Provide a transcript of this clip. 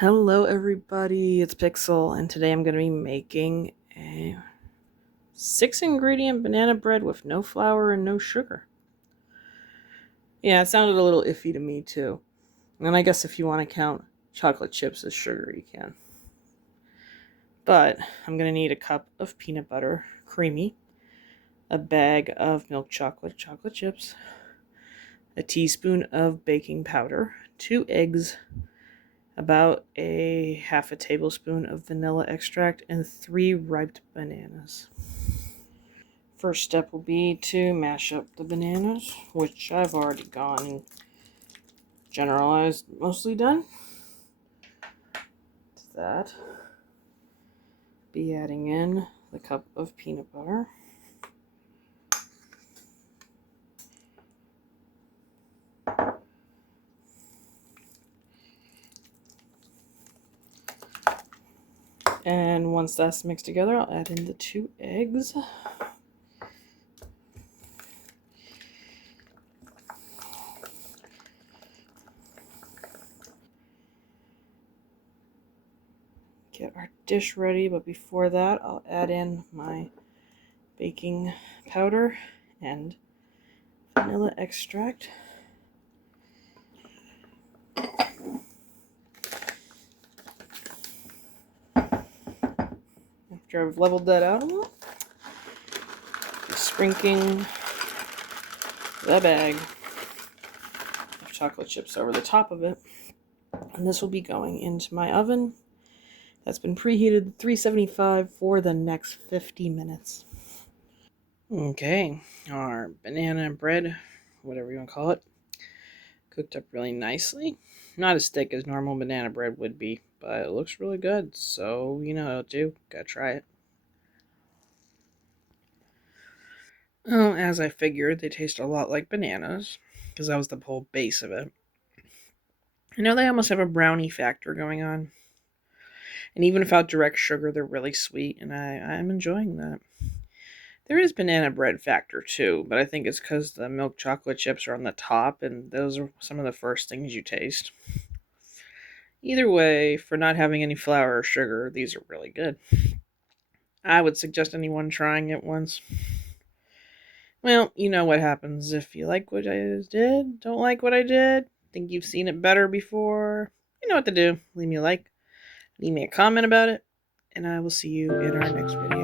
Hello everybody, it's Pixel, and today I'm going to be making a 6-ingredient banana bread with no flour and no sugar. Yeah, it sounded a little iffy to me too. And I guess if you want to count chocolate chips as sugar, you can. But I'm going to need a cup of peanut butter, creamy, a bag of milk chocolate chips, a teaspoon of baking powder, 2 eggs, about a half a tablespoon of vanilla extract, and 3 ripe bananas. First step will be to mash up the bananas, which I've already gone and generalized, mostly done. To that, be adding in the cup of peanut butter. And once that's mixed together, I'll add in the 2 eggs. Get our dish ready, but before that, I'll add in my baking powder and vanilla extract. After I've leveled that out a little, sprinkling the bag of chocolate chips over the top of it. And this will be going into my oven that's been preheated to 375 for the next 50 minutes. Okay, our banana bread, whatever you want to call it, cooked up really nicely. Not as thick as normal banana bread would be, but it looks really good. So, you know how to do. Gotta try it. Well, as I figured, they taste a lot like bananas, because that was the whole base of it. You know, they almost have a brownie factor going on. And even without direct sugar, they're really sweet, and I'm enjoying that. There is banana bread factor too, but I think it's because the milk chocolate chips are on the top, and those are some of the first things you taste. Either way, for not having any flour or sugar, these are really good. I would suggest anyone trying it once. Well, you know what happens if you like what I did, don't like what I did, think you've seen it better before. You know what to do. Leave me a like, leave me a comment about it, and I will see you in our next video.